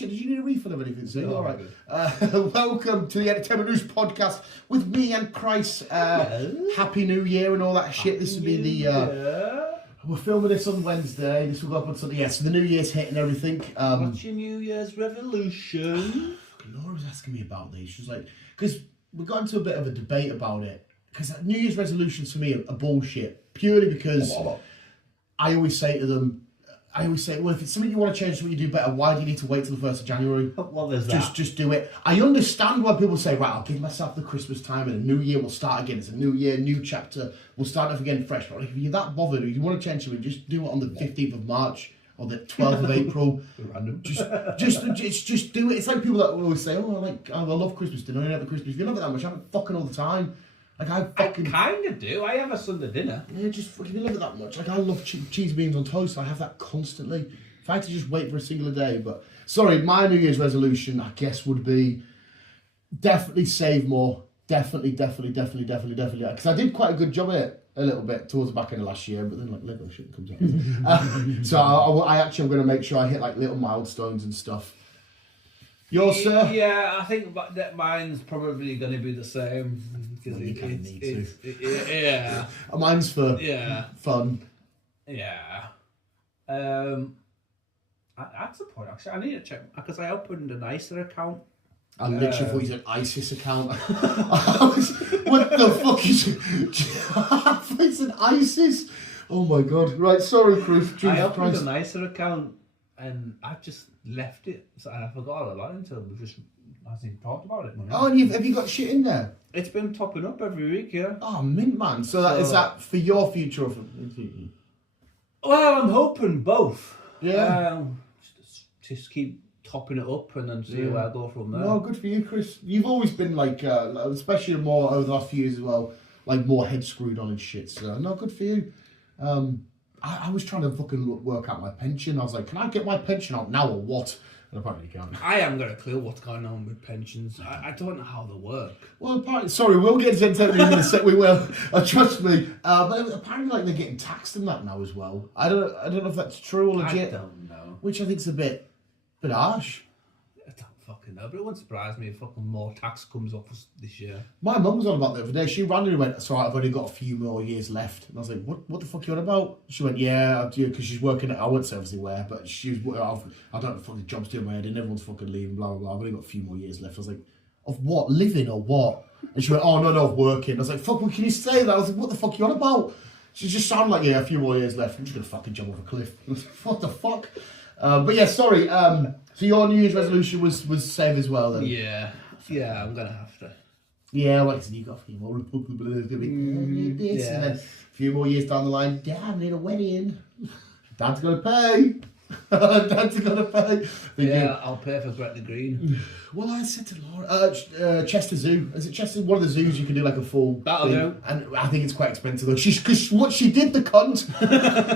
shit, did you need a refill of anything? So, No, all right. Welcome to the Entertainment News podcast with me and Chris. Happy New Year and all that shit. This will be the... we're filming this on Wednesday. This will go up on Sunday. Yeah, so the New Year's hit and everything. What's your New Year's revolution? Laura was asking me about these. She was like... Because we got into a bit of a debate about it. Because New Year's resolutions for me are bullshit. Purely because I always say to them... well, if it's something you want to change, something you do better, why do you need to wait till the 1st of January? Well, there's that. Just do it. I understand why people say, right, I'll give myself the Christmas time and a new year will start again. It's a new year, new chapter. We'll start off again fresh. But if you're that bothered or you want to change something, just do it on the 15th of March or the 12th of April. Random. Just do it. It's like people that will always say, I love Christmas dinner. I don't have a Christmas. If you love it that much, have it fucking all the time. Like I kind of do. I have a Sunday dinner. Yeah, just fucking love it that much. Like I love cheese beans on toast. I have that constantly. If I had to just wait for a single day, but sorry, my New Year's resolution, I guess, would be definitely save more. Definitely. Because I did quite a good job at it a little bit towards the back end of last year, but then like Lego shit comes out. So I actually am going to make sure I hit like little milestones and stuff. Yours, sir? Yeah, I think that mine's probably going to be the same. Because yeah. Mine's for fun. Yeah. That's a point, actually. I need to check, because I opened an ISA account. I literally thought you said ISIS account. What the fuck is it? It's an ISIS? Oh my god. Right, sorry, Chris. I opened an ISA account and I just left it. So I forgot all about it until we just hasn't talked about it. Oh, and have you got shit in there? It's been topping up every week, yeah. Oh, mint, man. So is that for your future or for... Well, I'm hoping both. Yeah. Just keep topping it up and then see where I go from there. No, good for you, Chris. You've always been like, especially more over the last few years as well, like more head screwed on and shit. So, no, good for you. I was trying to fucking work out my pension. I was like, can I get my pension out now or what? And apparently you can't. I haven't got a clue what's going on with pensions. I don't know how they work. Well, apparently, sorry, we'll get to entertainment in a sec. We will. Trust me. But apparently, like they're getting taxed in that now as well. I don't know if that's true or legit. I don't know. Which I think's a bit harsh. I don't fucking know, but it wouldn't surprise me if fucking more tax comes off us this year. My mum was on about the other day. She randomly went, "It's alright, I've only got a few more years left." And I was like, "What the fuck are you on about?" She went, "Yeah, I do," because she's working at, I won't say obviously where, but I don't know the fucking job's doing my head in. Everyone's fucking leaving, blah blah blah. I've only got a few more years left. I was like, "Of what? Living or what?" And she went, "Oh no, of working." I was like, "Fuck, well, can you say that?" I was like, "What the fuck are you on about?" She just sounded like, "Yeah, a few more years left. I'm just gonna fucking jump off a cliff." I was like, what the fuck? But yeah, sorry. So your New Year's resolution was save as well then? Yeah, I'm gonna have to. Yeah, like I said, you got a few more. There's gonna be this, and then a few more years down the line. Dad, I need a wedding. Dad's gonna pay. Dad's gonna pay. I'll pay for Gretna Green. Well, I said to Laura, Chester Zoo. Is it Chester? One of the zoos you can do like a full. That'll do. And I think it's quite expensive though. Because what she did, the cunt.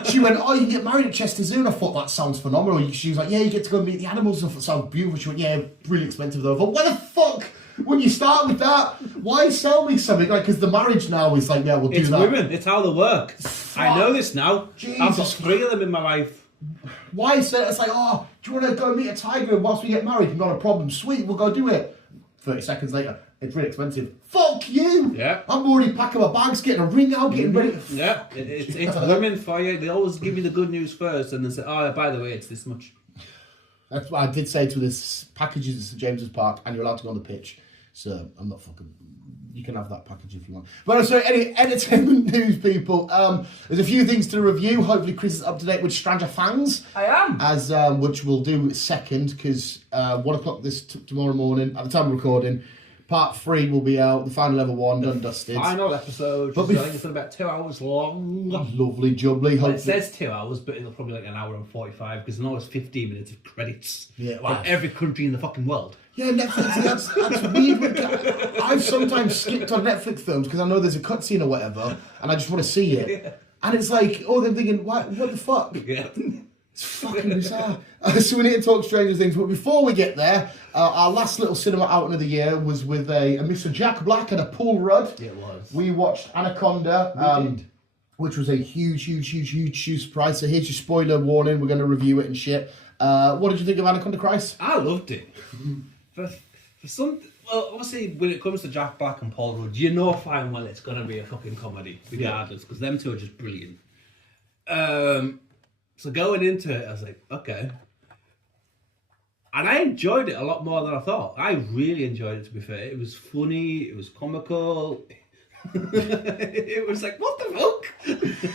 She went, "Oh, you can get married at Chester Zoo," and I thought that sounds phenomenal. She was like, "Yeah, you get to go meet the animals and stuff. It sounds beautiful." She went, "Yeah, really expensive though." I thought, why the fuck? When you start with that, why sell me something? Like, because the marriage now is like, yeah, we'll do that. It's women. It's how they work. Fuck. I know this now. Jesus. I've got 3 of them in my life. Why is it? It's like, "Oh, do you want to go meet a tiger whilst we get married?" Not a problem. Sweet, we'll go do it. 30 seconds later, it's really expensive. Fuck you! Yeah. I'm already packing my bags, getting a ring out, getting ready. Yeah, it's women for you. They always give me the good news first and then say, "Oh, by the way, it's this much." That's what I did say to this packages at St James's Park, and you're allowed to go on the pitch. So I'm not fucking. You can have that package if you want. But so, any entertainment news, people. There's a few things to review. Hopefully, Chris is up to date with Stranger Things. I am. As which we'll do second, because 1 o'clock tomorrow morning at the time of recording. Part 3 will be out. The final level 1 done dusted. Final episode. I think it's about 2 hours long. Lovely jubbly. Well, it says 2 hours, but it'll probably like an hour and 45 because there's always 15 minutes of credits. Yeah, from every country in the fucking world. Yeah, Netflix, that's weird. I've sometimes skipped on Netflix films because I know there's a cutscene or whatever, and I just want to see it. Yeah. And it's like, I'm thinking, what the fuck? Yeah. It's fucking bizarre. So we need to talk Stranger Things, but before we get there, our last little cinema outing of the year was with a Mr. Jack Black and a Paul Rudd. It was. We watched Anaconda. which was a huge surprise. So here's your spoiler warning. We're going to review it and shit. What did you think of Anaconda Christ? I loved it. for some, well, obviously, when it comes to Jack Black and Paul Rudd, you know fine well it's going to be a fucking comedy, regardless, because them two are just brilliant. So going into it, I was like, okay. And I enjoyed it a lot more than I thought. I really enjoyed it, to be fair. It was funny, it was comical. It was like, what the fuck?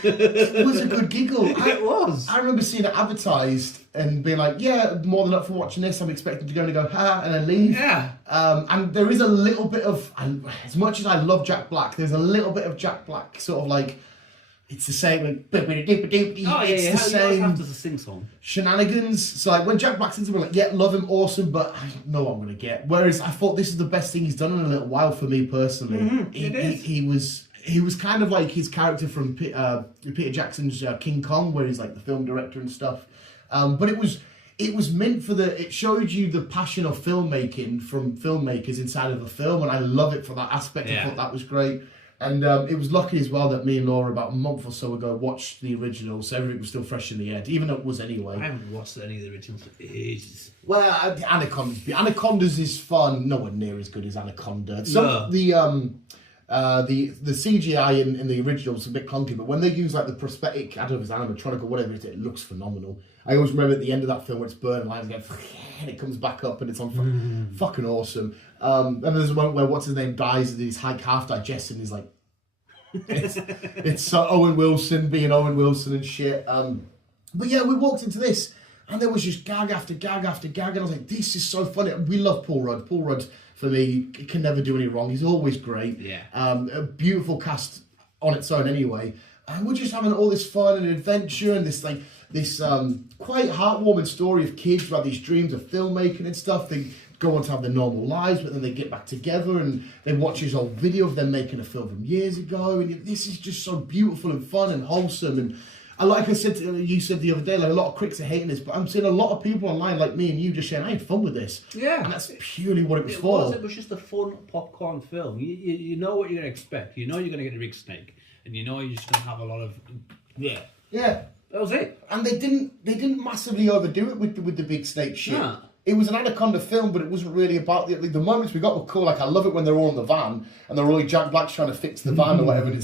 It was a good giggle. It was. I remember seeing it advertised and being like, yeah, more than up for watching this. I'm expecting to go and go, ha, and then leave. Yeah. And there is a little bit of, and as much as I love Jack Black, there's a little bit of Jack Black sort of like, it's the same, like, it's the same have to sing song. shenanigans. So like when Jack Black's into it, like, yeah, love him, awesome, but I don't know what I'm gonna get. Whereas I thought this is the best thing he's done in a little while for me personally. He was kind of like his character from Peter Jackson's King Kong, where he's like the film director and stuff. But it was meant for it showed you the passion of filmmaking from filmmakers inside of a film, and I love it for that aspect. I thought that was great. And it was lucky as well that me and Laura, about a month or so ago, watched the original, so everything was still fresh in the head, even though it was anyway. I haven't watched any of the originals for ages. Well, Anaconda's is fun, nowhere near as good as Anaconda. So the CGI in the original is a bit clunky, but when they use like the prosthetic, I don't know if it's animatronic or whatever it is, it looks phenomenal. I always remember at the end of that film when it's burning, lines go, and it comes back up and it's on fucking awesome. And there's a moment where what's his name dies and he's half digested and he's like, it's Owen Wilson being Owen Wilson and shit. But yeah, we walked into this and there was just gag after gag after gag, and I was like, this is so funny. We love Paul Rudd. Paul Rudd, for me, can never do any wrong. He's always great. Yeah. A beautiful cast on its own anyway. And we're just having all this fun and adventure and this quite heartwarming story of kids who have these dreams of filmmaking and stuff. They go on to have their normal lives, but then they get back together and they watch his old video of them making a film from years ago. And this is just so beautiful and fun and wholesome. And like I said, you said the other day, like a lot of critics are hating this, but I'm seeing a lot of people online like me and you just saying, I had fun with this. Yeah. And that's purely what it was for. It was just a fun popcorn film. You know what you're going to expect. You know you're going to get a big snake. And you know you're just going to have a lot of... Yeah. Yeah. That was it. And they didn't massively overdo it with the big snake shit. Nah. It was an Anaconda film, but it wasn't really about the moments we got were cool. Like I love it when they're all in the van and they're all like Jack Black's trying to fix the van or whatever. And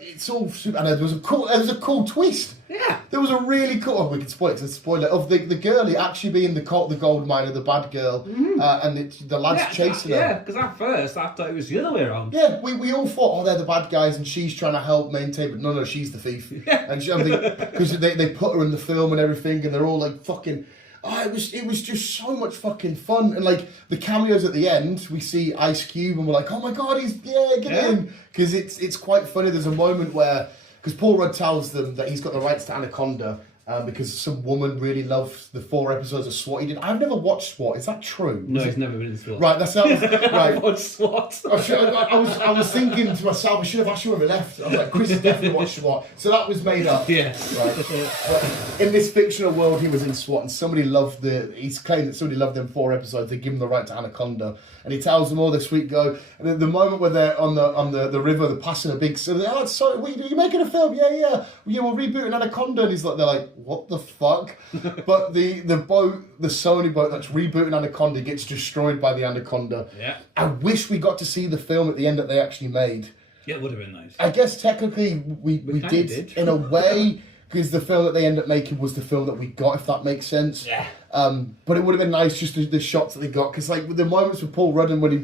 it's all super. And there was a cool twist. Yeah. There was a really cool. Oh, we can spoil it. Spoiler of the girlie actually being the gold miner, the bad girl, and the lads chasing her. Yeah, because at first I thought it was the other way around. Yeah, we all thought, they're the bad guys and she's trying to help maintain, but no, she's the thief. Yeah. And because they put her in the film and everything, and they're all like fucking. Oh, it was just so much fucking fun. And like the cameos at the end, we see Ice Cube and we're like, oh my god, get in. Because it's quite funny. There's a moment where, because Paul Rudd tells them that he's got the rights to Anaconda because some woman really loves the 4 episodes of SWAT he did. I've never watched SWAT. Is that true? No, he's never been in SWAT. Right, that's how. Right. I watched SWAT. I was thinking to myself, I should have asked you when we left. I was like, Chris has definitely watched SWAT. So that was made up. Yeah. Right. But in this fictional world, he was in SWAT, and somebody loved he's claimed that somebody loved them 4 episodes. They give him the right to Anaconda, and he tells them all the sweet go. And then the moment where they're on the river, they're passing a big. So they're like, sorry, are you making a film? Yeah, we're rebooting Anaconda. And they're like, what the fuck? But the Sony boat that's rebooting Anaconda gets destroyed by the Anaconda. Yeah. I wish we got to see the film at the end that they actually made. Yeah, it would have been nice. I guess technically we did in a way, because the film that they ended up making was the film that we got, if that makes sense. Yeah. But it would have been nice just the shots that they got, because like with the moments with Paul Rudd when he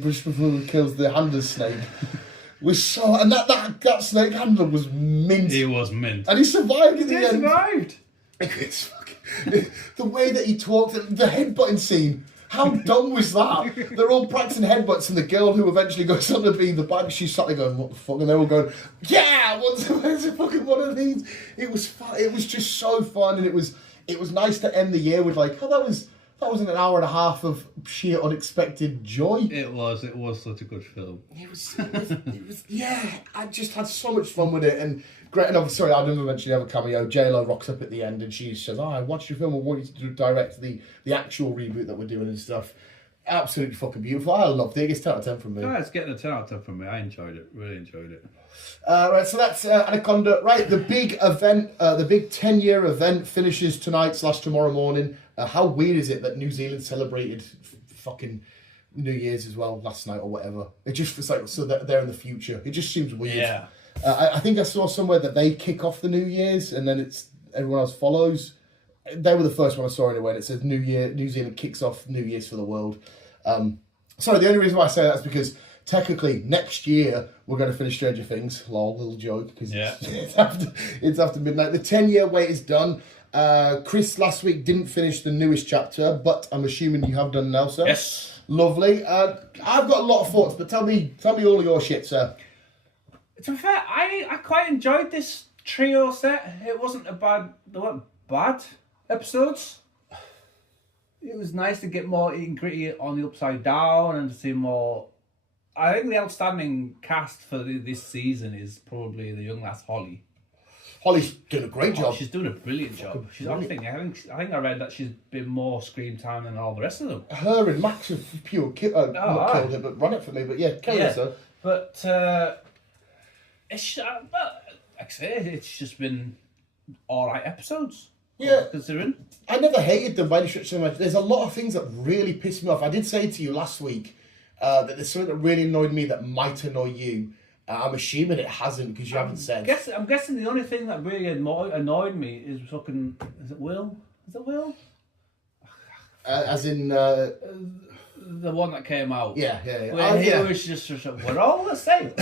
kills the handler's snake was so, and that snake handler was mint. He was mint. And he survived at the end. He survived. It's fucking, the way that he talked, the headbutting scene. How dumb was that? They're all practicing headbutts, and the girl who eventually goes on to be the bad, she's sat there going, what the fuck? And they're all going, yeah, when's a fucking one of these? It was just so fun, and it was nice to end the year with like, oh, that was an hour and a half of sheer unexpected joy. It was such a good film. It was yeah, I just had so much fun with it, and great. And sorry, I didn't mention the other cameo. J-Lo rocks up at the end and she says, I watched your film, I want you to direct the actual reboot that we're doing and stuff. absolutely fucking beautiful. I loved it. It's 10 out of 10 from me. Yeah, it's getting a 10 out of 10 from me. I enjoyed it. Really enjoyed it. Right, so that's Anaconda. Right, the big event, the big 10-year event finishes tonight/tomorrow morning. How weird is it that New Zealand celebrated fucking New Year's as well last night or whatever? It just feels like so that they're in the future. It just seems weird. Yeah. I think I saw somewhere that they kick off the New Year's and then it's everyone else follows. They were the first one I saw anyway. And it says New Zealand kicks off New Year's for the world. Sorry, the only reason why I say that is because technically next year we're going to finish Stranger Things. Lol, little joke because it's after midnight. The 10-year wait is done. Chris last week didn't finish the newest chapter, but I'm assuming you have done now, sir. Yes. Lovely. I've got a lot of thoughts, but tell me all of your shit, sir. To be fair, I quite enjoyed this trio set. It wasn't they weren't bad episodes. It was nice to get more gritty on the Upside Down and to see more. I think the outstanding cast for this season is probably the young lass Holly. Holly's doing a great job. She's doing a brilliant job. I think I read that she's been more screen time than all the rest of them. Her and Max have not killed it, but run it for me. But yeah, carry on, sir. But like I say, it's just been all right episodes. Yeah, considering I never hated them by any stretch of the imagination. There's a lot of things that really piss me off. I did say to you last week that there's something that really annoyed me that might annoy you. I'm assuming it hasn't because you haven't said. I'm guessing the only thing that really annoyed me is fucking. Is it Will? As in the one that came out. Yeah. Where he was just we're all the same.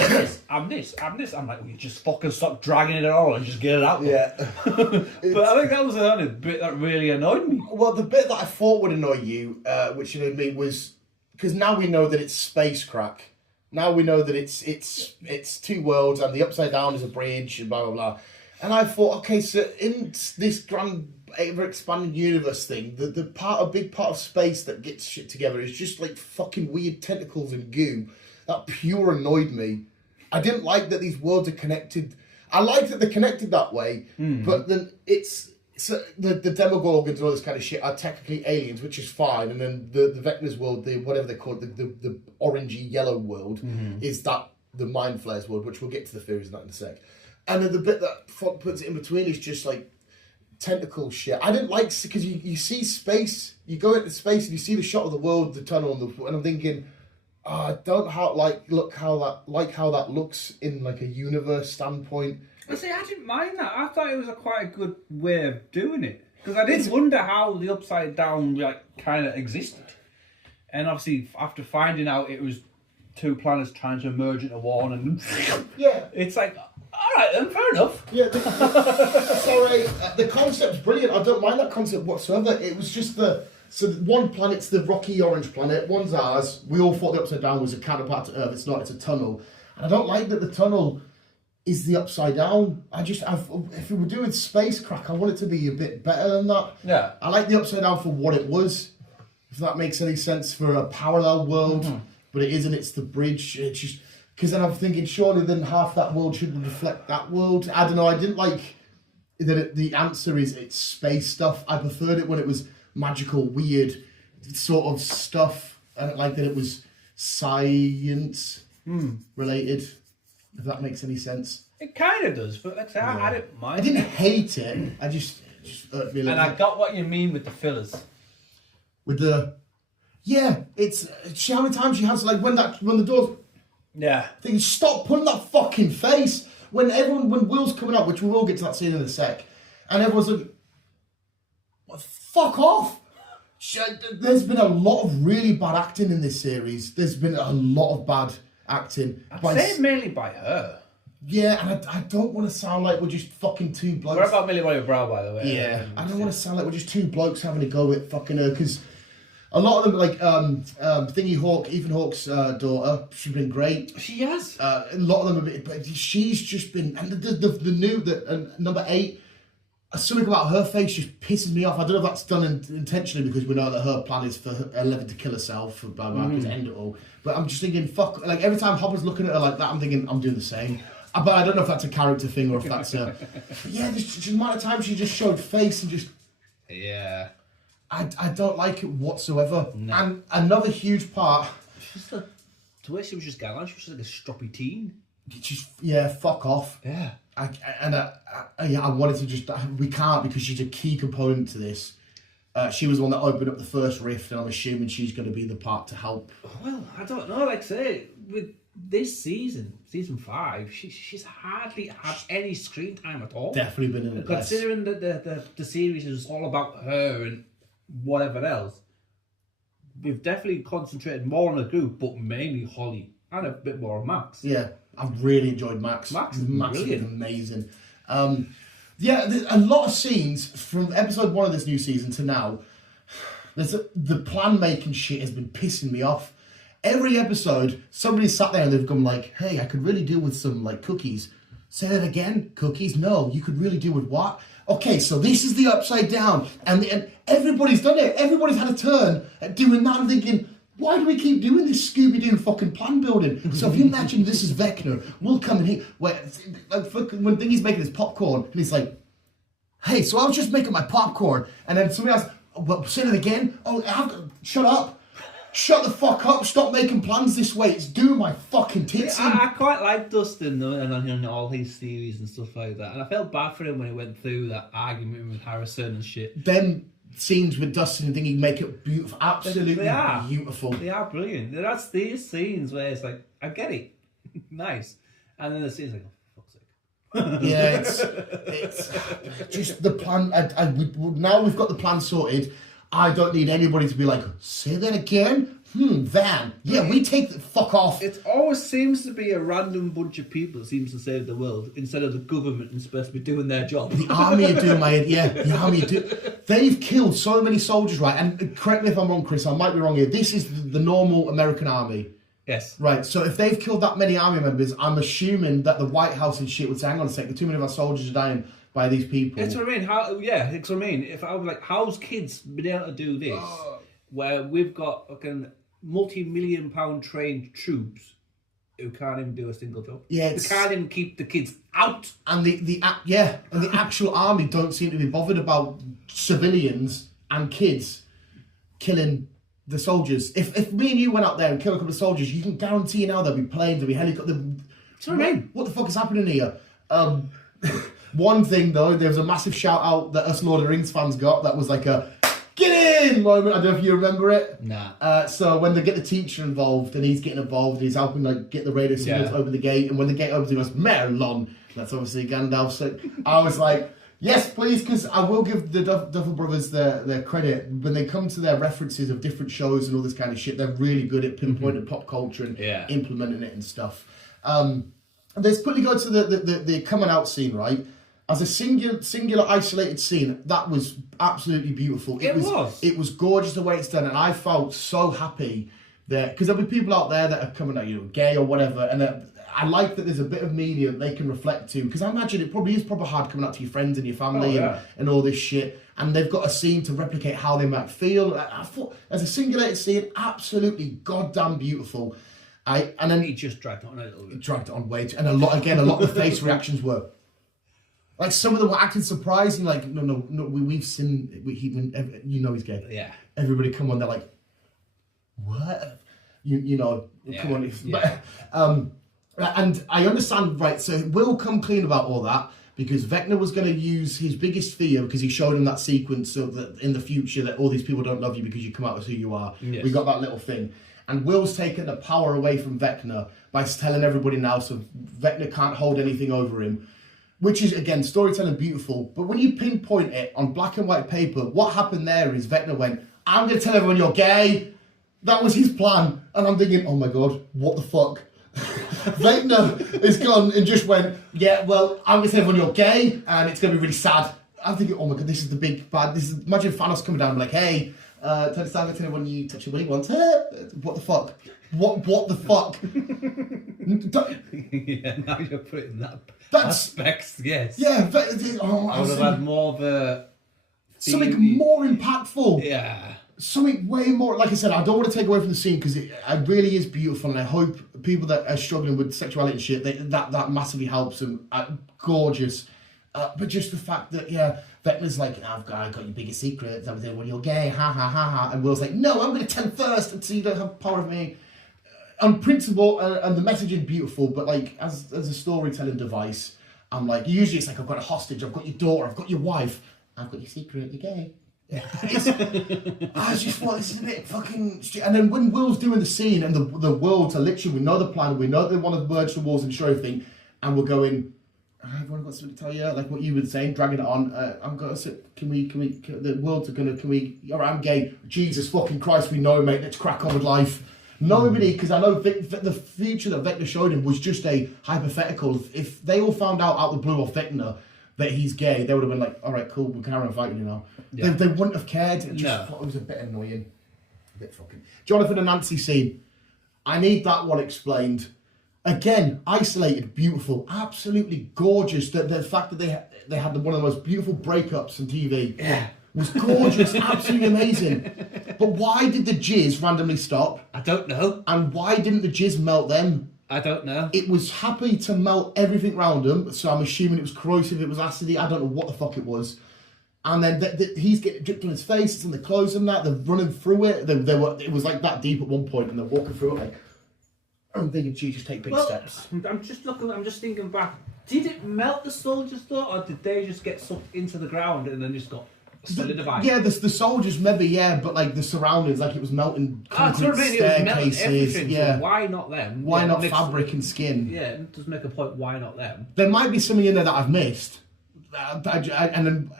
I'm this. I'm like, we just fucking stop dragging it at all and just get it out there. Yeah. But I think that was the only bit that really annoyed me. Well, the bit that I thought would annoy you, which annoyed me, was because now we know that it's space crack. Now we know that it's two worlds and the Upside Down is a bridge and blah blah blah. And I thought, okay, so in this grand ever expanding universe thing, a big part of space that gets shit together is just like fucking weird tentacles and goo. That pure annoyed me. I didn't like that these worlds are connected. I like that they're connected that way, but then so the Demogorgons and all this kind of shit are technically aliens, which is fine. And then the Vecna's world, whatever they call it, the orangey yellow world, is that the Mind Flayers world, which we'll get to the theories of that in a sec. And then the bit that puts it in between is just like tentacle shit. I didn't like because you see space, you go into space and you see the shot of the world, the tunnel, and I'm thinking, I don't like how that looks in like a universe standpoint. I see, I didn't mind that. I thought it was quite a good way of doing it because I did wonder how the Upside Down kind of existed, and obviously after finding out it was two planets trying to merge into one, and it's like, all right then, fair enough. Yeah, sorry, the concept's brilliant. I don't mind that concept whatsoever. It was just so one planet's the rocky orange planet, one's ours. We all thought the Upside Down was a counterpart to Earth. It's not. It's a tunnel, and I don't like that the tunnel is the Upside Down. If we were doing space crack, I want it to be a bit better than that. Yeah. I like the Upside Down for what it was, if that makes any sense, for a parallel world, but it isn't. It's the bridge. It's just because then I'm thinking surely then half that world should reflect that world. I don't know. I didn't like that the answer is it's space stuff. I preferred it when it was magical, weird sort of stuff, and I like that it was science related. If that makes any sense. It kind of does, but I didn't mind. I didn't hate it. I just really. And I got what you mean with the fillers. With the, it's how many times she has when the doors. Yeah. Thinking, stop putting that fucking face when Will's coming up, which we will get to that scene in a sec, and everyone's like, well, fuck off. There's been a lot of really bad acting in this series. There's been a lot of bad acting. I'd say mainly by her. Yeah, and I don't want to sound like we're just fucking two blokes. What about Millie Bobby Brown, by the way? Yeah, I don't want to sound like we're just two blokes having a go at fucking her, because a lot of them, like Ethan Hawke's daughter, she's been great. She has. A lot of them, but she's just been, and the new number 8. Something about her face just pisses me off. I don't know if that's done intentionally because we know that her plan is for 11 to kill herself, for blah blah, to end it all. But I'm just thinking, fuck. Like every time Hopper's looking at her like that, I'm thinking I'm doing the same. But I don't know if that's a character thing or if that's a. Yeah, the amount of time she just showed face and just. Yeah. I don't like it whatsoever. No. And another huge part. The way she was just going on, she was just like a stroppy teen. Just fuck off. Yeah. I wanted to just, we can't, because she's a key component to this. She was the one that opened up the first rift, and I'm assuming she's going to be the part to help. Well, I don't know. Like I say, with this season 5, she's hardly had any screen time at all. Definitely been in it. Considering that the series is all about her and whatever else, we've definitely concentrated more on the group, but mainly Holly and a bit more on Max. Yeah, I've really enjoyed Max. Max is amazing. There's a lot of scenes from episode 1 of this new season to now. The plan making shit has been pissing me off. Every episode, somebody sat there and they've gone like, "Hey, I could really do with some like cookies." Say that again. Cookies? No, you could really do with what? Okay, so this is the upside down, and everybody's done it. Everybody's had a turn at doing that. I'm thinking, why do we keep doing this Scooby-Doo fucking plan building? So if you imagine this is Vecna, we'll come in here. When Thingy's making his popcorn, and he's like, "Hey, so I was just making my popcorn," and then somebody else, "Well, say it again." "Oh, shut up. Shut the fuck up. Stop making plans this way. It's doing my fucking tits in." I quite like Dustin though, and all his theories and stuff like that. And I felt bad for him when he went through that argument with Harrison and shit. Them scenes with Dustin and Thingy make it beautiful. Absolutely beautiful. They are brilliant. That's these scenes where it's like, I get it. Nice. And then the scene's like, oh, fuck's sake. Yeah, it's just the plan. Now we've got the plan sorted. I don't need anybody to be like, "Say that again? Van. Yeah, we take the fuck off." It always seems to be a random bunch of people that seems to save the world instead of the government and supposed to be doing their job. The army are doing the army are doing. They've killed so many soldiers, right? And correct me if I'm wrong, Chris, I might be wrong here. This is the normal American army. Yes. Right, so if they've killed that many army members, I'm assuming that the White House and shit would say, "Hang on a second, too many of our soldiers are dying by these people." That's what I mean. That's what I mean. If I was like, how's kids been able to do this, where we've got fucking multi-million-pound trained troops who can't even do a single job? Yeah, they can't even keep the kids out. And the actual army don't seem to be bothered about civilians and kids killing the soldiers. If me and you went out there and killed a couple of soldiers, you can guarantee now there'll be planes, there'll be helicopters. That's what I mean. What the fuck is happening here? One thing though, there was a massive shout out that us Lord of the Rings fans got that was like a "get in" moment. I don't know if you remember it. Nah. So when they get the teacher involved and he's getting involved, he's helping like get the radio signal to open the gate, and when the gate opens, he goes "Merlon." That's obviously Gandalf. So I was like, yes, please, because I will give the Duffer Brothers their credit. When they come to their references of different shows and all this kind of shit, they're really good at pinpointing pop culture and implementing it and stuff. Let's quickly go to the coming out scene, right? As a singular isolated scene, that was absolutely beautiful. It was gorgeous the way it's done, and I felt so happy that, because there'll be people out there that are coming out, gay or whatever, and I like that there's a bit of media they can reflect to, because I imagine it probably is proper hard coming out to your friends and your family and all this shit, and they've got a scene to replicate how they might feel. I thought, as a singulated scene, absolutely goddamn beautiful. And then he just dragged it on a little bit. Dragged it on way too, and a lot of the face reactions were. Like, some of them were acting surprised and like, no, we've seen, he's gay. Yeah. Everybody come on, they're like, what? Come on. Yeah. And I understand, right, so we'll come clean about all that, because Vecna was going to use his biggest fear, because he showed him that sequence so that in the future that all these people don't love you because you come out as who you are. Yes. We got that little thing. And Will's taken the power away from Vecna by telling everybody now, so Vecna can't hold anything over him. Which is, again, storytelling beautiful. But when you pinpoint it on black and white paper, what happened there is Vecna went, "I'm going to tell everyone you're gay." That was his plan. And I'm thinking, oh my God, what the fuck? Vecna is gone and just went, "Yeah, well, I'm going to tell everyone you're gay, and it's going to be really sad." I'm thinking, oh my God, this is the big bad. Imagine Thanos coming down and like, "Hey, Tony Stark, tell everyone you touch your willy once." What the fuck? What the fuck? Yeah, now you're putting that That's aspects, yes. Yeah, I would have had more of a something more impactful. Yeah. Something way more, like I said, I don't want to take away from the scene, because it really is beautiful, and I hope people that are struggling with sexuality and shit, that massively helps them. Gorgeous. But just the fact that, Vecna's like, I've got your biggest secrets, everything, when you're gay, ha ha ha ha. And Will's like, no, I'm going to tell him first until you don't have power of me. On principle, and the message is beautiful, but like, as a storytelling device, I'm like, usually it's like, I've got a hostage, I've got your daughter, I've got your wife, I've got your secret, you're gay. I just thought, this is a bit fucking stupid. And then when Will's doing the scene, and the worlds are literally, we know the plan, we know they want to merge the walls and show everything, and we're going, everyone got something to tell you, like what you were saying, dragging it on. I'm going to the worlds are going to, alright, I'm gay. Jesus fucking Christ, we know, mate, let's crack on with life. Nobody, because I know the future that Vecna showed him was just a hypothetical. If they all found out the blue off Vecna that he's gay, they would have been like, alright, cool, we're carrying on fighting, you know. Yeah. They wouldn't have cared. It just thought it was a bit annoying. A bit fucking. Jonathan and Nancy scene. I need that one explained. Again, isolated, beautiful, absolutely gorgeous. The fact that they had one of the most beautiful breakups on TV was gorgeous, absolutely amazing. But why did the jizz randomly stop? I don't know. And why didn't the jizz melt them? I don't know. It was happy to melt everything around them, so I'm assuming it was corrosive, it was acidy, I don't know what the fuck it was. And then he's getting dripped on his face, it's in the clothes and that, they're running through it. It was like that deep at one point, and they're walking through it like, I'm thinking, gee, just take big steps. I'm just thinking back. Did it melt the soldiers though, or did they just get sucked into the ground and then just got solidified? Yeah, the soldiers maybe, but like the surroundings, like it was melting concrete staircases. So why not them? Why not fabric and skin? Yeah, it does make a point. Why not them? There might be something in there that I've missed, and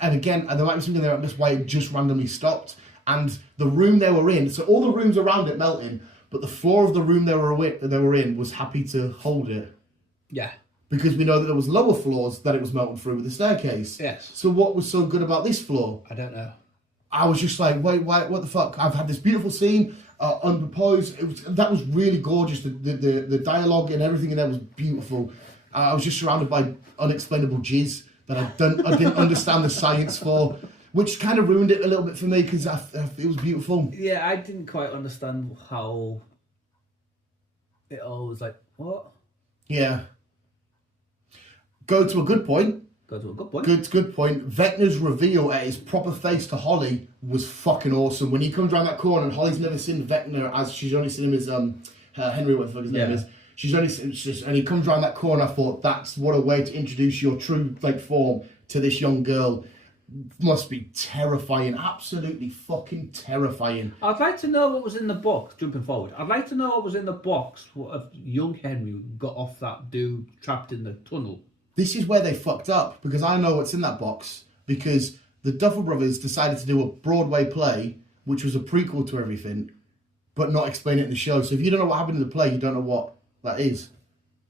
again, there might be something in there I've missed why it just randomly stopped. And the room they were in, so all the rooms around it melting. But the floor of the room they were in was happy to hold it. Yeah. Because we know that there was lower floors that it was melting through with the staircase. Yes. So what was so good about this floor? I don't know. I was just like, wait, what the fuck? I've had this beautiful scene, unproposed. That was really gorgeous. The dialogue and everything in there was beautiful. I was just surrounded by unexplainable jizz that I didn't understand the science for. Which kind of ruined it a little bit for me because it was beautiful. Yeah, I didn't quite understand how it all was like, what? Yeah. Go to a good point. Good point. Vecna's reveal at his proper face to Holly was fucking awesome. When he comes around that corner and Holly's never seen Vecna, as she's only seen him as Henry, what the fuck his name is. And he comes around that corner. I thought, that's what a way to introduce your true form to this young girl. Must be terrifying, absolutely fucking terrifying. I'd like to know what was in the box, jumping forward. I'd like to know what was in the box of young Henry got off that dude trapped in the tunnel. This is where they fucked up, because I know what's in that box, because the Duffer Brothers decided to do a Broadway play, which was a prequel to everything, but not explain it in the show. So if you don't know what happened in the play, you don't know what that is.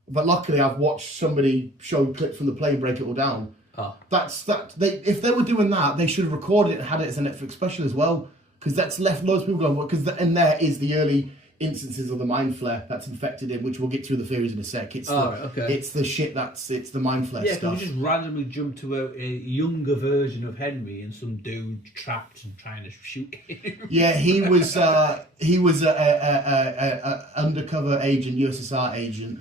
But luckily I've watched somebody show clips from the play and break it all down. Oh. If they were doing that, they should have recorded it and had it as a Netflix special as well, because that's left loads of people going, because in there is the early instances of the mind flare that's infected him, which we'll get to the theories in a sec. It's the shit it's the mind flare stuff. Yeah, can we just randomly jump to a younger version of Henry and some dude trapped and trying to shoot him? Yeah, he was a undercover agent, USSR agent.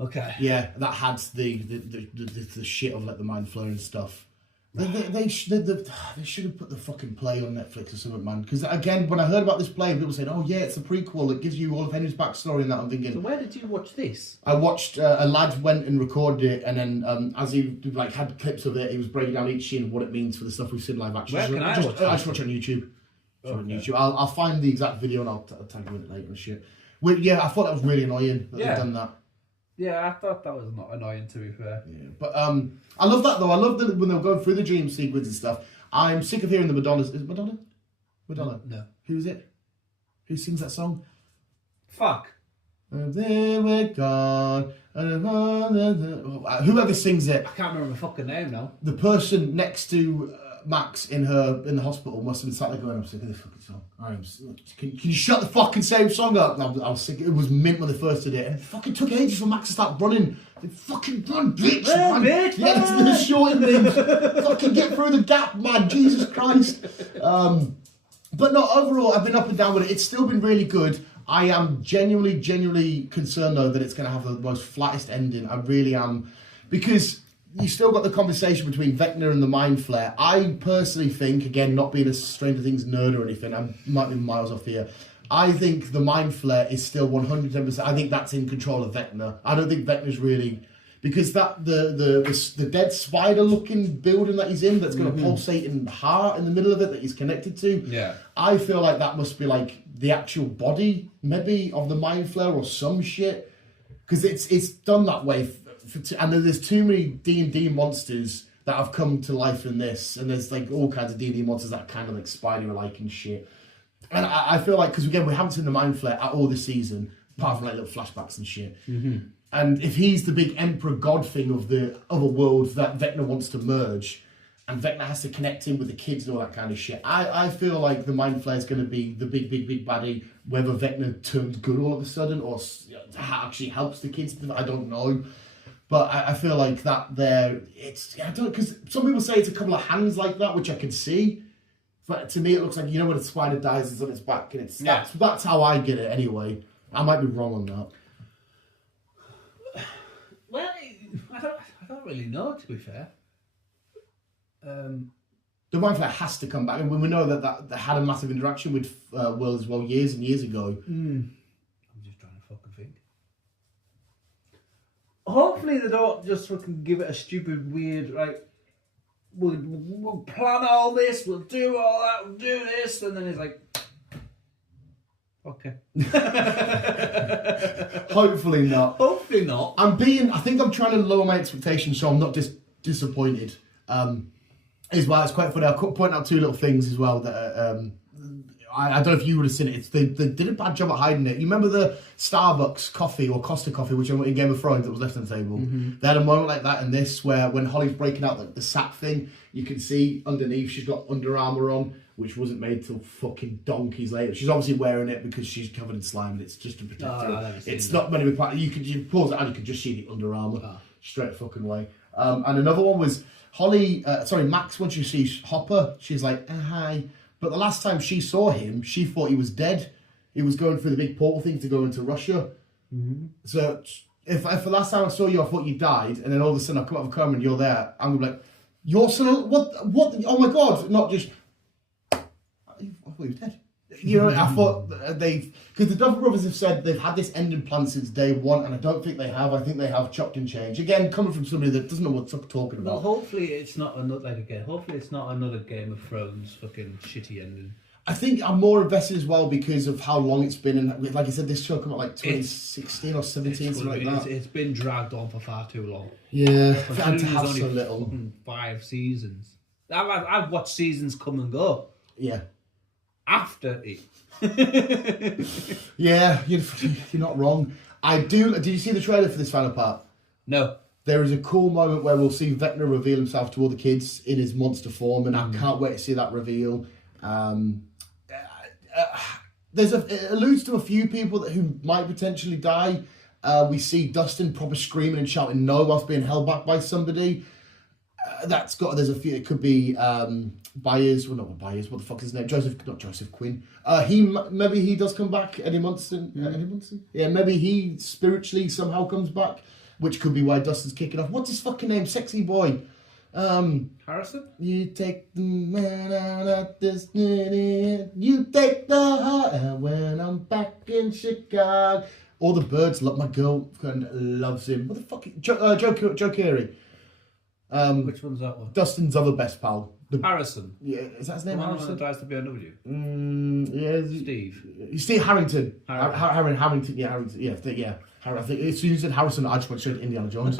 Okay. Yeah, that had the shit of like the mind flare and stuff. They should have put the fucking play on Netflix or something, man. Because again, when I heard about this play, people said, "Oh yeah, it's a prequel. It gives you all of Henry's backstory." And that, I'm thinking. So where did you watch this? I watched a lad went and recorded it, and then as he had clips of it, he was breaking down each scene and what it means for the stuff we've seen live action. Where can I watch? I just watch it on YouTube. On YouTube. I'll find the exact video and I'll tag you in it later and shit. Yeah, I thought that was really annoying that they've done that. Yeah, I thought that was not annoying, to be fair. Yeah, but I love that though. I love that when they were going through the dream sequence and stuff. I'm sick of hearing the Madonna's. Is it Madonna? Madonna? No. Who is it? Who sings that song? Fuck. And then we're gone. Whoever sings it. I can't remember the fucking name now. The person next to Max in the hospital must have been sat there going, I'm sick of this fucking song. Can you shut the fucking same song up? I was sick. It was mint when they first did it. And it fucking took ages for Max to start running. They fucking run, bitch, man. Bitch, yeah, it's the shorting things. Fucking get through the gap, man. Jesus Christ. But no, overall, I've been up and down with it. It's still been really good. I am genuinely concerned, though, that it's going to have the most flattest ending. I really am. Because you still got the conversation between Vecna and the Mind Flare. I personally think, again, not being a Stranger Things nerd or anything, I might be miles off here. I think the Mind Flare is still 110%. I think that's in control of Vecna. I don't think Vecna's really... Because that the dead spider-looking building that he's in, that's got a pulsating heart in the middle of it that he's connected to. Yeah. I feel like that must be like the actual body, maybe, of the Mind Flare or some shit. Because it's done that way. And there's too many D&D monsters that have come to life in this. And there's like all kinds of D&D monsters that are kind of like spider-like and shit. And I feel like, because again, we haven't seen the Mind Flare at all this season, apart from like little flashbacks and shit. Mm-hmm. And if he's the big emperor god thing of the other world that Vecna wants to merge, and Vecna has to connect him with the kids and all that kind of shit, I feel like the Mind Flare is going to be the big baddie, whether Vecna turns good all of a sudden or actually helps the kids. I don't know. But I feel like that there, I don't, because some people say it's a couple of hands like that, which I can see. But to me, it looks like, when a spider dies, it's on its back, and that's how I get it anyway. I might be wrong on that. Well, I don't really know, to be fair. The Mind Flare has to come back, and we know that had a massive interaction with Will as well years and years ago. I'm just trying to fucking think. Hopefully they don't just fucking give it a stupid, weird, like, we'll plan all this, we'll do all that, we'll do this, and then it's like... Okay. Hopefully not. Hopefully not. I think I'm trying to lower my expectations so I'm not disappointed. As well, it's quite funny. I'll point out two little things as well that I don't know if you would have seen it. They did a bad job at hiding it. You remember the Starbucks coffee or Costa coffee, which in Game of Thrones that was left on the table? Mm-hmm. They had a moment like that in this where when Holly's breaking out the sack thing, you can see underneath she's got Under Armour on, which wasn't made till fucking donkeys later. She's obviously wearing it because she's covered in slime and it's just to protect her. It's not meant to be part. You pause it and you can just see the Under Armour straight fucking way. And another one was Max, once she sees Hopper, she's like, hi. But the last time she saw him, she thought he was dead. He was going through the big portal thing to go into Russia. Mm-hmm. So if the last time I saw you, I thought you died, and then all of a sudden I come out of a coma and you're there, I'm going to be like, your son, what, oh my God, not just, I thought he was dead. I thought because the Duffer Brothers have said they've had this ending plan since day one, and I don't think they have. I think they have chopped and changed. Again, coming from somebody that doesn't know what they're talking about. Well, hopefully it's not another Game of Thrones fucking shitty ending. I think I'm more invested as well because of how long it's been, and like I said, this show came out like 2016 or 17, something like that. It's been dragged on for far too long. Yeah, and to have so little. 5 seasons. I've watched seasons come and go. Yeah. After it. Yeah, you're not wrong. Did you see the trailer for this final part? No. There is a cool moment where we'll see Vecna reveal himself to all the kids in his monster form, and I can't wait to see that reveal. It alludes to a few people who might potentially die. We see Dustin probably screaming and shouting no whilst being held back by somebody. There's a few. It could be Byers. Well, not Byers. What the fuck is his name? Not Joseph Quinn. Maybe he does come back. Eddie Munson. Eddie Munson. Yeah, maybe he spiritually somehow comes back, which could be why Dustin's kicking off. What's his fucking name? Sexy boy. Harrison. You take the man out of this minute. You take the heart out when I'm back in Chicago. All the birds love my girlfriend. Loves him. What the fuck? Joe Carey. Which one's that one? Dustin's other best pal. Harrison. Yeah, is that his name? The one Harrison? that drives the BMW. Yeah. Steve Harrington. Harrington. Yeah, Harrington. Yeah. I think as soon as you said Harrison, I just went straight to Indiana Jones.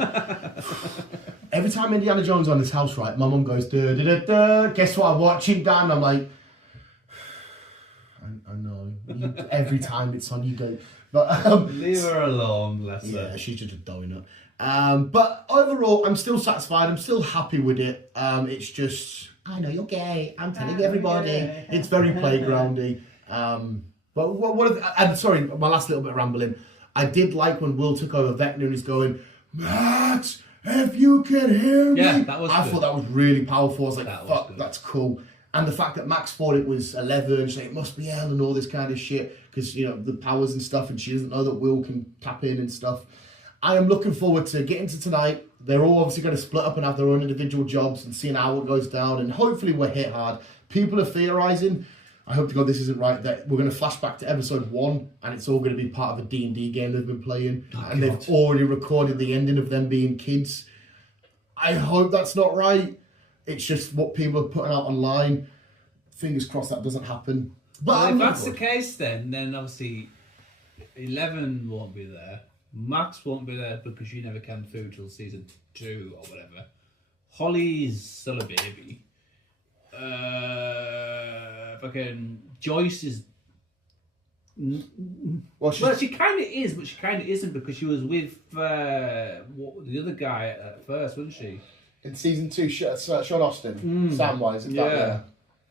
Every time Indiana Jones on his house, right, my mum goes, da da da da. Guess what I'm watching, Dan? I'm like, I know. Every time it's on, you go. But leave her alone, bless her. Yeah, she's just a donut. But overall, I'm still satisfied. I'm still happy with it. It's just, I know you're gay. I'm telling everybody. Yeah. It's very playgroundy. But sorry, my last little bit of rambling. I did like when Will took over Vecna and he's going, Max, if you can hear me. Yeah, that was I good. thought that was really powerful. I was like, fuck, that's cool. And the fact that Max thought it was 11, she's like, it must be Elle and all this kind of shit. Because, the powers and stuff, and she doesn't know that Will can tap in and stuff. I am looking forward to getting to tonight. They're all obviously going to split up and have their own individual jobs and seeing how it goes down. And hopefully we're hit hard. People are theorising, I hope to God this isn't right, that we're going to flash back to episode 1 and it's all going to be part of a D&D game they've been playing. And they've already recorded the ending of them being kids. I hope that's not right. It's just what people are putting out online. Fingers crossed that doesn't happen. But if that's the case, then obviously 11 won't be there. Max won't be there because she never came through till season 2 or whatever. Holly's still a baby. Fucking Joyce is. Well, she kind of is, but she kind of isn't because she was with the other guy at first, wasn't she? In season 2, Sean Austin, Samwise. Yeah.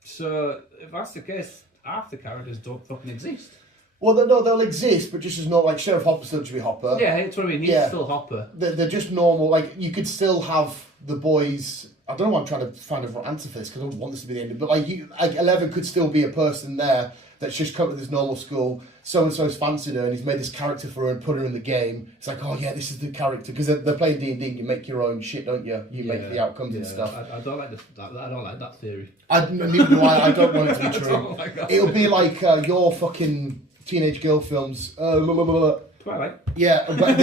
So if that's the case, half the characters don't fucking exist. Well, they'll exist, but just as not like Sheriff Hopper still should be Hopper. Yeah, that's what I mean. He's still Hopper. They're just normal. Like you could still have the boys. I don't know why I'm trying to find an answer for this because I don't want this to be the ending. But like 11 could still be a person there that's just come to this normal school. So and so's fancied her and he's made this character for her and put her in the game. It's like, oh yeah, this is the character because they're playing D&D. You make your own shit, don't you? You make the outcomes and stuff. I don't like I don't like that theory. Neither do I. I don't want it to be true. It'll be like your fucking teenage girl films. Twilight. Yeah, but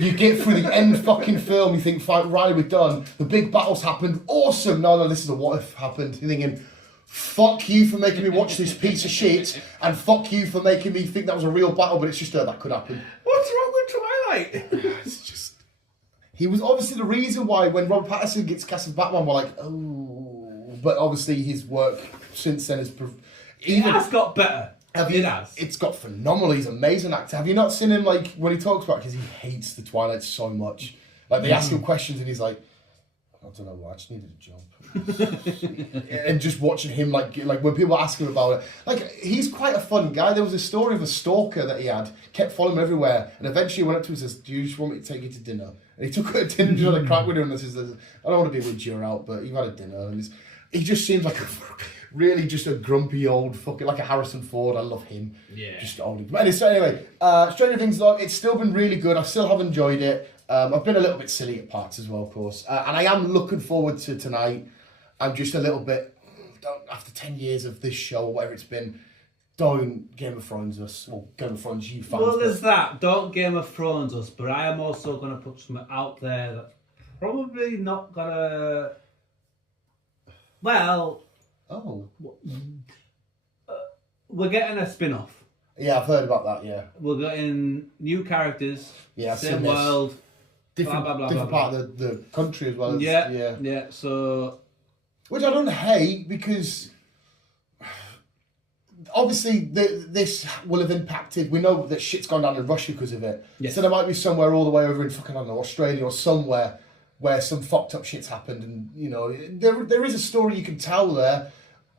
you get through the end fucking film, you think, fine, Riley, we're done. The big battles happened. Awesome. No, this is a what if happened. You're thinking, fuck you for making me watch this piece of shit, and fuck you for making me think that was a real battle, but it's just that could happen. What's wrong with Twilight? It's just... He was obviously the reason why when Robert Pattinson gets cast as Batman, we're like, oh... But obviously his work since then has... It has got better. It's got phenomenal. He's an amazing actor. Have you not seen him like when he talks about it? Because he hates the Twilight so much. Like they ask him questions and he's like, I don't know why. I just needed a job. And just watching him like when people ask him about it, like he's quite a fun guy. There was a story of a stalker that he had, kept following him everywhere, and eventually went up to him and says, "Do you just want me to take you to dinner?" And he took her to dinner, just had a crack with him, and says, "I don't want to be with you out, but you've had a dinner." And he just seems like a really just a grumpy old fucking, like a Harrison Ford. I love him. Yeah. Just old. But anyway, Stranger Things, though, it's still been really good. I still have enjoyed it. I've been a little bit silly at parts as well, of course. And I am looking forward to tonight. I'm just a little bit, after 10 years of this show, or whatever it's been, don't Game of Thrones us. Well, Game of Thrones you fans. Well, there's that. Don't Game of Thrones us. But I am also going to put something out there that's probably not going to... Well... Oh. We're getting a spin-off. Yeah, I've heard about that, yeah. We're getting new characters, same world, different, blah, blah, blah, different blah, part of the country as well. As, yeah, so... Which I don't hate, because obviously this will have impacted, we know that shit's gone down in Russia because of it. Yes. So there might be somewhere all the way over in fucking, I don't know, Australia or somewhere where some fucked up shit's happened, and, you know, there is a story you can tell there.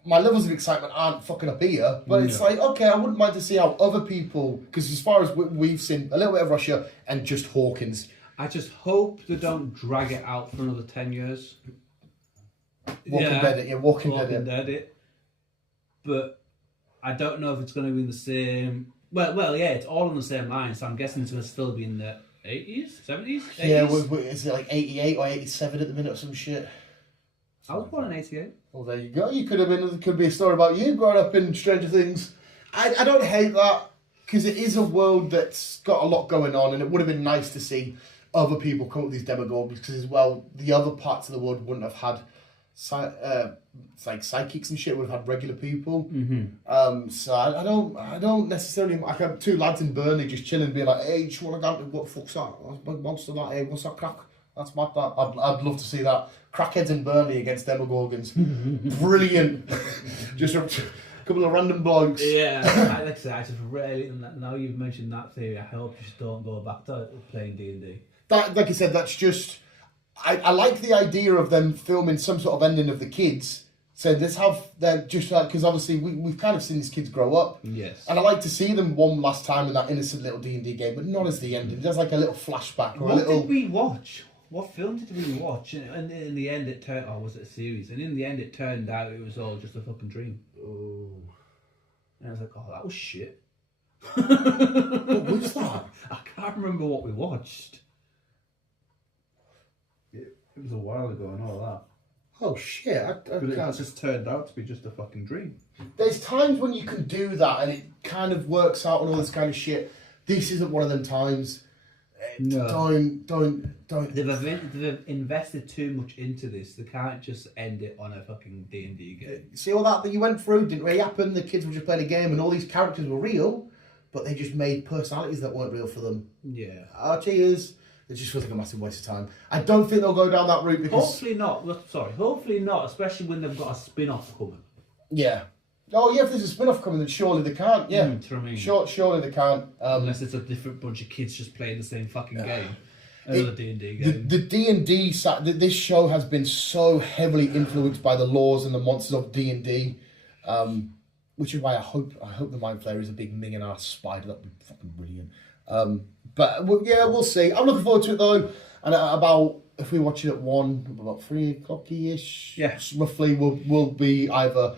My levels of excitement aren't fucking up here, but it's like, okay, I wouldn't mind to see how other people, because as far as we've seen, a little bit of Russia and just Hawkins. I just hope they don't drag it out for another 10 years. Walking Dead it. But I don't know if it's going to be in the same... Well, yeah, it's all on the same line, so I'm guessing it's going to still be in the 80s, 70s, 80s? Yeah, is it like 88 or 87 at the minute or some shit? I was born in 88. Well, there you go. You could be a story about you growing up in Stranger Things. I don't hate that, because it is a world that's got a lot going on, and it would have been nice to see other people come up with these demagogues, because as well, the other parts of the world wouldn't have had like psychics and shit, would have had regular people. Mm-hmm. So I don't necessarily. I have two lads in Burnley just chilling, being like, "Hey, just want to go? What the fuck's that? That's a big monster. That? Hey, what's that crack? That's mad. That I'd love to see that. Crackheads in Burnley against Demogorgons. Brilliant. Just a couple of random blokes. Yeah, like I said, I just really, now you've mentioned that theory, I hope you just don't go back to playing D&D. That, like I said, that's just... I like the idea of them filming some sort of ending of the kids. So let's have their just like, because obviously we've kind of seen these kids grow up. Yes. And I like to see them one last time in that innocent little D&D game, but not as the ending. Just like a little flashback or what a little... What did we watch? What film did we watch? And in the end it turned... Oh, was it a series? And in the end it turned out it was all just a fucking dream. Oh. And I was like, oh, that was shit. What was that? I can't remember what we watched. It was a while ago and all that. Oh shit! But it just turned out to be just a fucking dream. There's times when you can do that and it kind of works out and all this kind of shit. This isn't one of them times. No. Don't. They've invested too much into this. They can't just end it on a fucking D&D game. See all that you went through didn't really happen. The kids were just playing a game and all these characters were real, but they just made personalities that weren't real for them. Yeah. Cheers. It just feels like a massive waste of time. I don't think they'll go down that route because... Hopefully not. Hopefully not, especially when they've got a spin-off coming. Yeah. Oh, yeah, if there's a spin-off coming, then surely they can't. Yeah. That's what I mean. Surely they can't. Unless it's a different bunch of kids just playing the same fucking game. Another D&D game. The D&D... This show has been so heavily influenced by the laws and the monsters of D&D, which is why I hope the Mind Flayer is a big minging-ass spider. That'd be fucking brilliant. But yeah, we'll see. I'm looking forward to it though. And if we watch it at 1, about 3 o'clock-ish, roughly, we'll be either.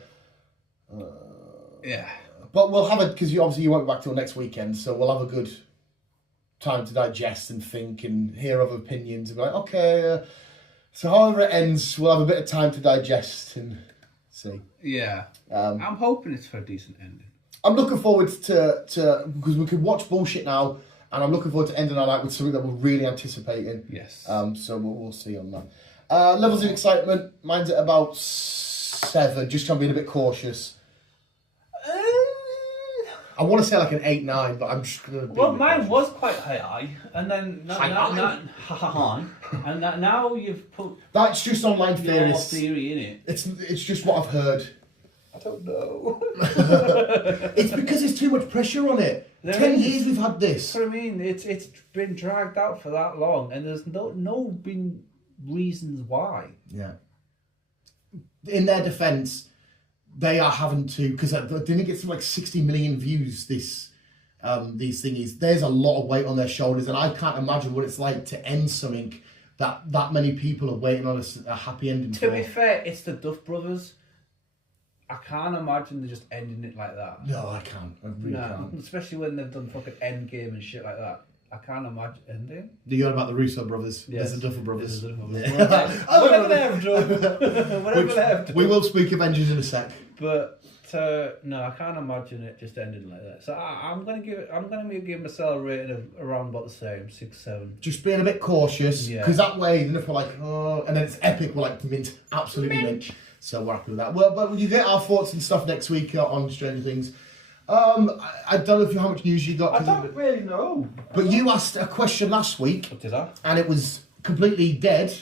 Yeah. But we'll have it because you won't be back till next weekend, so we'll have a good time to digest and think and hear other opinions. And be like, okay, so however it ends, we'll have a bit of time to digest and see. Yeah. I'm hoping it's for a decent ending. I'm looking forward to because we could watch bullshit now. And I'm looking forward to ending our night with something that we're really anticipating. Yes. So we'll see on that. Levels of excitement. Mine's at about 7. Just trying to be a bit cautious. I want to say like an 8, 9, but I'm just going to be... Well, mine was quite high. And then... Now you've put... That's just online your theory in it. It's just what I've heard. I don't know. It's because there's too much pressure on it. 10 years we've had this. That's what I mean. It's been dragged out for that long, and there's no been reasons why. Yeah. In their defence, they are having to, because didn't it get to like 60 million views? These thingies. There's a lot of weight on their shoulders, and I can't imagine what it's like to end something that many people are waiting on a happy ending. To be fair, it's the Duff brothers. I can't imagine they're just ending it like that. No, I can't. I really can't. Especially when they've done fucking Endgame and shit like that. I can't imagine ending. You heard about the Russo brothers? Yes. There's the Duffer brothers. Whatever they have done. Whatever they have done. We will speak Avengers in a sec. But no, I can't imagine it just ending like that. So I'm gonna give myself a rating of around about the same, 6, 7. Just being a bit cautious, because that way, then if we're like, oh, and then it's epic, we're like mint, absolutely mint. So we're happy with that. Well, but you get our thoughts and stuff next week on Stranger Things. I don't know how much news you got. I don't really know. But you asked a question last week. What did I? And it was completely dead.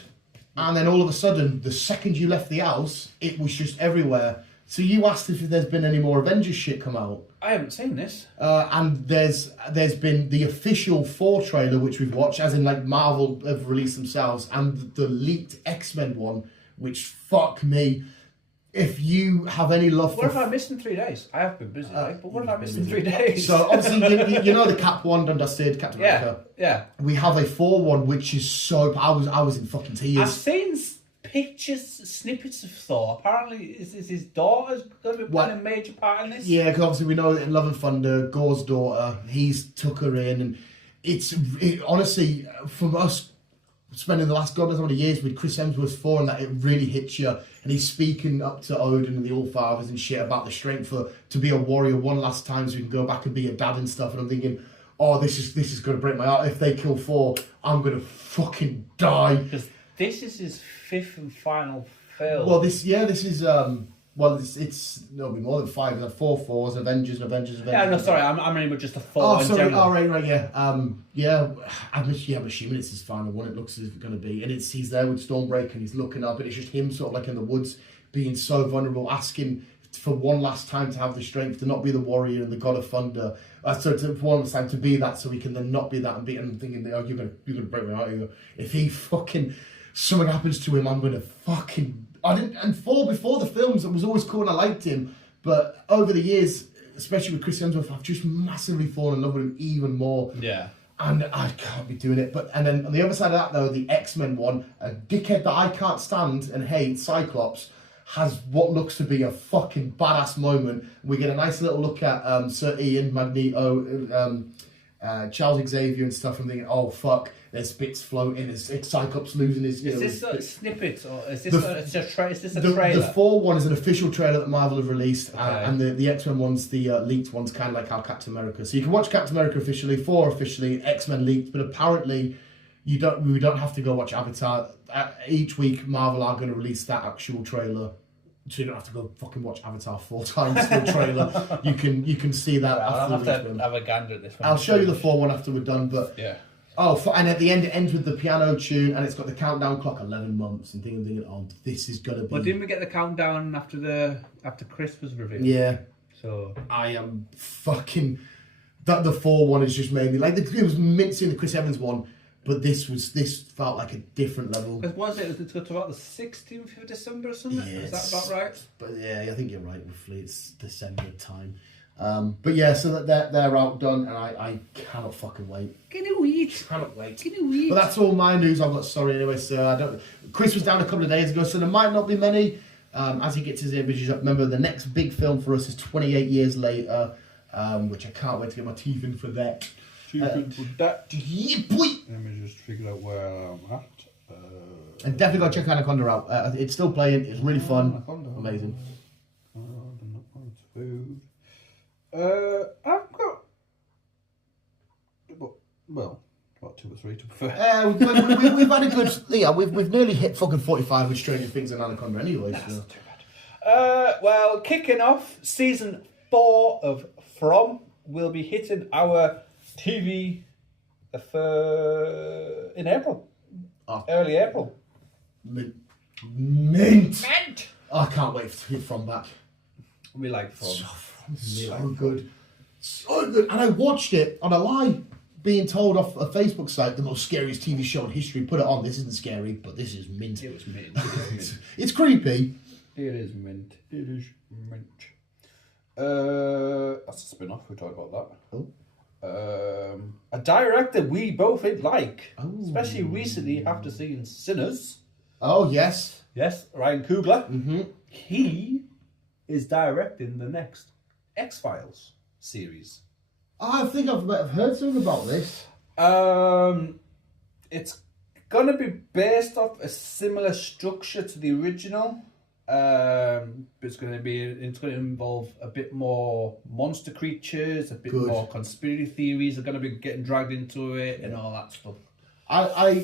And then all of a sudden, the second you left the house, it was just everywhere. So you asked if there's been any more Avengers shit come out. I haven't seen this. And there's been the official 4 trailer, which we've watched, as in like Marvel have released themselves, and the leaked X-Men one, which fuck me. If you have any love for... What if I missed in 3 days? I have been busy, right? But what if I missed in 3 days? So obviously, you know the Cap one done dusted, Captain America. Yeah. We have a 4 one, which is so... I was in fucking tears. I've seen pictures, snippets of Thor. Apparently, is his daughter going to be playing a major part in this? Yeah, because obviously we know that in Love and Thunder, Gore's daughter, he's took her in, and honestly, from us spending the last God knows how many years with Chris Hemsworth's 4, and that it really hits you, and he's speaking up to Odin and the All-Fathers and shit about the strength to be a warrior one last time so he can go back and be a dad and stuff, and I'm thinking, oh, this is going to break my heart. If they kill Thor, I'm going to fucking die. Because this is his 5th and final film. Well, it's it'll be more than 5. There's 4 4s, Avengers. Yeah, no, sorry, I'm only just a 4. Oh, sorry. Oh, right, yeah. I'm assuming it's his final one. It looks as if it's going to be, and he's there with Stormbreaker and he's looking up, and it's just him sort of like in the woods, being so vulnerable, asking for one last time to have the strength to not be the warrior and the god of thunder. So for one last time to be that, so he can then not be that and be. And I'm thinking, oh, you're gonna break me out. If he fucking something happens to him, I'm gonna fucking. And before the films, it was always cool and I liked him, but over the years, especially with Chris Hemsworth, I've just massively fallen in love with him even more. Yeah. And I can't be doing it. And then on the other side of that, though, the X-Men one, a dickhead that I can't stand and hate, Cyclops, has what looks to be a fucking badass moment. We get a nice little look at Sir Ian, Magneto, Charles Xavier and stuff. I'm thinking, oh fuck, there's bits floating. It's Cyclops losing his. Is this a snippet or is this a trailer? The 4 one is an official trailer that Marvel have released, Okay. and the X-Men one's the leaked one's kind of like how Captain America. So you can watch Captain America officially, 4 officially, X-Men leaked, but apparently we don't have to go watch Avatar. Each week Marvel are going to release that actual trailer. So you don't have to go fucking watch Avatar 4 times for the trailer. You can see that I'll after have the to have a gander at this one. I'll show you the 4 one after we're done, but yeah. And at the end it ends with the piano tune, and it's got the countdown clock 11 months, and thinking, oh, this is gonna be. Well, didn't we get the countdown after Chris was revealed? Yeah. So I am fucking that the 4 one has just made me like it was mincing the Chris Evans one, but this felt like a different level. Because it's about the 16th of December or something? Yeah, Is that about right? But yeah, I think you're right. Roughly, it's December time. But yeah, so that they're outdone, and I cannot fucking wait. Cannot wait. But that's all my news I've got. Sorry, anyway. So Chris was down a couple of days ago, so there might not be many. As he gets his images up, remember the next big film for us is 28 years later, which I can't wait to get my teeth in for that. Yeah, boy. Let me just figure out where I'm at. And definitely go check Anaconda out. It's still playing. It's really fun. Anaconda. Amazing. Food. I've got about 2 or 3 to prefer. We've had a good. Yeah, we've nearly hit fucking 45 with Stranger Things and Anaconda anyway. That's So. not too bad. Well, kicking off season 4 of From will be hitting our TV in April. Early April. Mint. I can't wait to hear From back. We like From. So good. So good. And I watched it on a lie, being told off a Facebook site, the most scariest TV show in history. Put it on. This isn't scary, but this is mint. It was mint. It's creepy. It is mint. That's a spin-off. We'll talk about that. Oh. A director we both like, especially recently after seeing Sinners. Oh, yes. Yes, Ryan Coogler. Mm-hmm. He is directing the next X-Files series. I think I've heard something about this. It's gonna be based off a similar structure to the original. But it's gonna involve a bit more monster creatures, a bit more conspiracy theories are gonna be getting dragged into it, and all that stuff.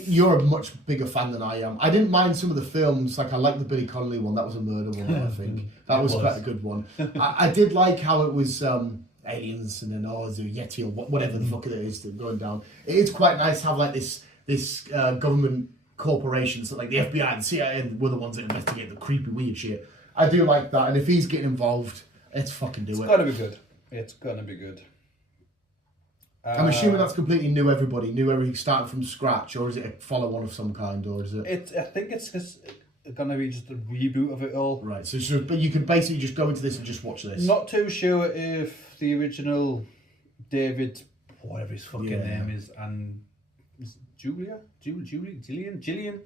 You're a much bigger fan than I am. I didn't mind some of the films, like I liked the Billy Connolly one. That was a murder one, I think. That was quite a good one. I did like how it was aliens and then there's a Yeti or whatever the fuck it is that going down. It is quite nice to have like this government corporations, so like the FBI and CIA were the ones that investigate the creepy weird shit. I do like that, and if he's getting involved, let's fucking do it. It's gonna be good. It's gonna be good. I'm assuming that's completely new everything starting from scratch, or is it a follow-on of some kind, or is it? I think it's just gonna be just a reboot of it all. Right. So but you can basically just go into this and just watch this. Not too sure if the original David, whatever his fucking name is, and is it Gillian?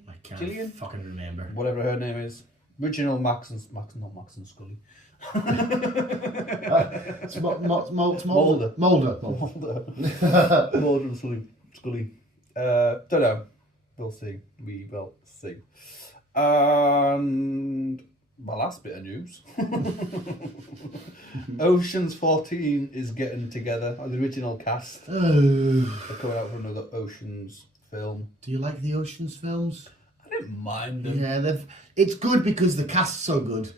I can't fucking remember. Whatever her name is. Original Max and Scully. It's Mulder. Mulder and Scully. Don't know. We'll see. We will see. And my last bit of news. Ocean's 14 is getting together. The original cast. They're coming out for another Ocean's film. Do you like the Ocean's films? I didn't mind them. Yeah, it's good because the cast's so good.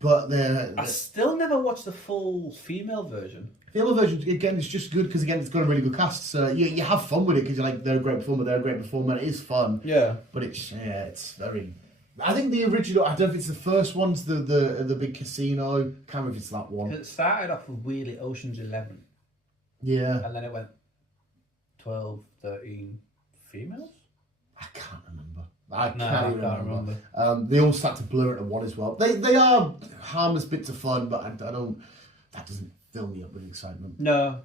But I still never watched the full female version. The other version, again, is just good because, again, it's got a really good cast. So you have fun with it because you're like, they're a great performer, It is fun. Yeah. But it's very... I think the original, I don't know if it's the first one's the big casino. Can't remember if it's that one. It started off with weirdly Ocean's 11. Yeah. And then it went 12, 13 females? I can't remember. I can't remember. They all start to blur into one as well. They are harmless bits of fun, but I don't. That doesn't fill me up with excitement. No.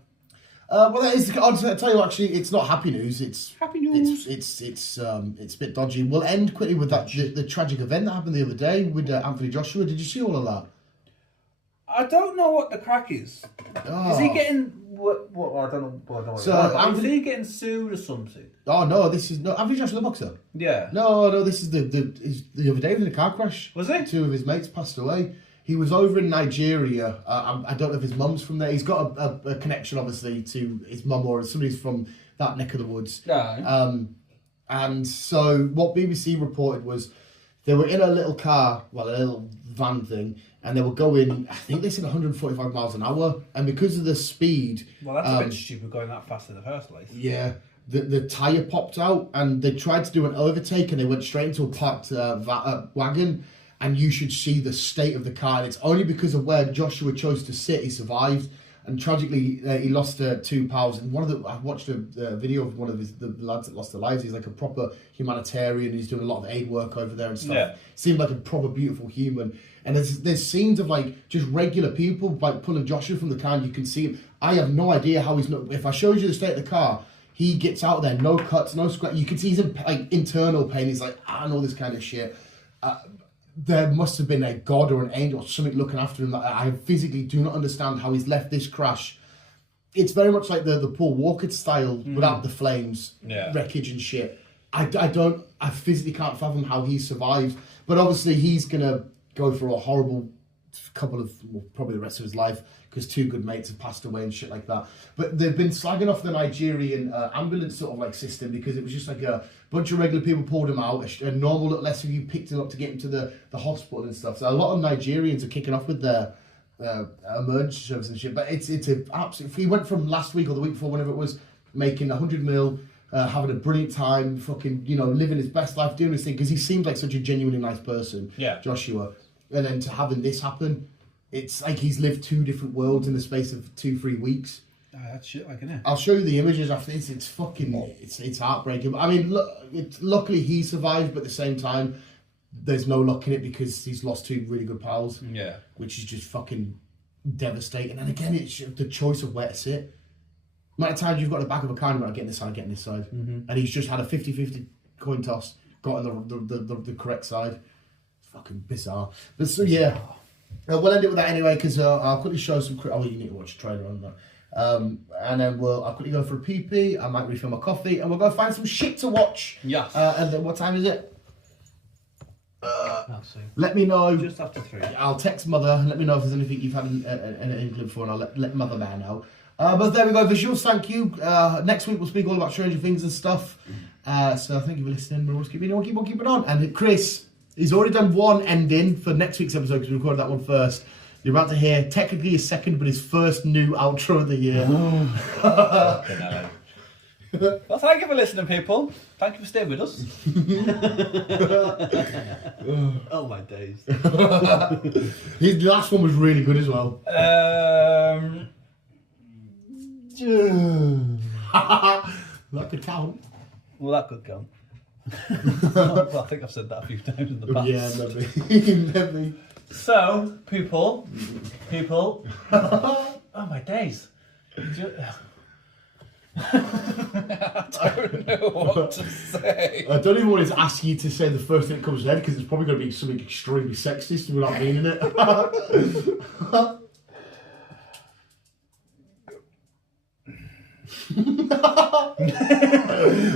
Well, that is. I'll tell you. Actually, it's not happy news. It's happy news. It's a bit dodgy. We'll end quickly with that the tragic event that happened the other day with Anthony Joshua. Did you see all of that? I don't know what the crack is. Oh. Is he getting What? I don't know. So, is he getting sued or something? Oh no, this is no Anthony Joshua the boxer. Yeah. No, this is the other day in a car crash. Was he? 2 of his mates passed away. He was over in Nigeria. I don't know if his mum's from there. He's got a connection, obviously, to his mum or somebody's from that neck of the woods. Yeah. And so what BBC reported was they were in a little car, well, a little van thing, and they were going, I think they said 145 miles an hour. And because of the speed... Well, that's a bit stupid going that fast in the first place. Yeah. The tyre popped out, and they tried to do an overtake, and they went straight into a parked wagon. And you should see the state of the car. And it's only because of where Joshua chose to sit, he survived. And tragically, he lost 2 pals. And I watched a video of one of the lads that lost their lives. He's like a proper humanitarian. He's doing a lot of aid work over there and stuff. Yeah. Seemed like a proper beautiful human. And there's scenes of like just regular people like pulling Joshua from the car, and you can see him. I have no idea how he's not. If I showed you the state of the car, he gets out there, no cuts, no scratch. You can see he's in like internal pain. He's like, and all this kind of shit. There must have been a god or an angel or something looking after him. I physically do not understand how he's left this crash. It's very much like the Paul Walker style without the flames, wreckage and shit. I physically can't fathom how he survived. But obviously he's going to go for a horrible couple of, well, probably the rest of his life, because 2 good mates have passed away and shit like that. But they've been slagging off the Nigerian ambulance sort of like system, because it was just like a bunch of regular people pulled him out, a normal little SUV picked him up to get him to the hospital and stuff. So a lot of Nigerians are kicking off with their emergency service and shit. But it's an absolute... He went from last week or the week before, whenever it was, making 100 mil, having a brilliant time, fucking, living his best life, doing his thing, because he seemed like such a genuinely nice person, Joshua. And then to having this happen, it's like he's lived 2 different worlds in the space of 2-3 weeks. Oh, that's shit, like, isn't it? I'll show you the images after this. It's fucking, it's heartbreaking. I mean, look, luckily he survived, but at the same time, there's no luck in it because he's lost 2 really good pals. Yeah. Which is just fucking devastating. And again, it's the choice of where to sit. The amount of times you've got the back of a car and you're like, getting this side, getting this side. Mm-hmm. And he's just had a 50-50 coin toss, got on the correct side. Fucking bizarre. But so yeah, we'll end it with that anyway, because I'll quickly show some. Oh, you need to watch a trailer on that. And then I'll quickly go for a pee. I might refill my coffee, and we'll go find some shit to watch. Yes. And then what time is it? I'll see. Let me know. Just after 3. I'll text Mother and let me know if there's anything you've had an inkling for, and I'll let Mother there know. But there we go, visuals. Thank you. Next week we'll speak all about Stranger Things and stuff. So thank you for listening. We'll keep it on. And Chris. He's already done 1 ending for next week's episode because we recorded that one first. You're about to hear technically his second, but his first new outro of the year. Well, thank you for listening, people. Thank you for staying with us. Oh my days. His last one was really good as well. That could count. Well, that could count. Well, I think I've said that a few times in the past. Yeah, maybe. So, people. Oh my days. I don't know what to say. I don't even want to ask you to say the first thing that comes to head, because it's probably going to be something extremely sexist without meaning it.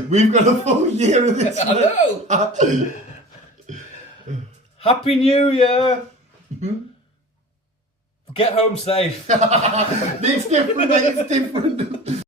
We've got a full year of this. Hello. Happy New Year. Get home safe. It's different, mate. It's different.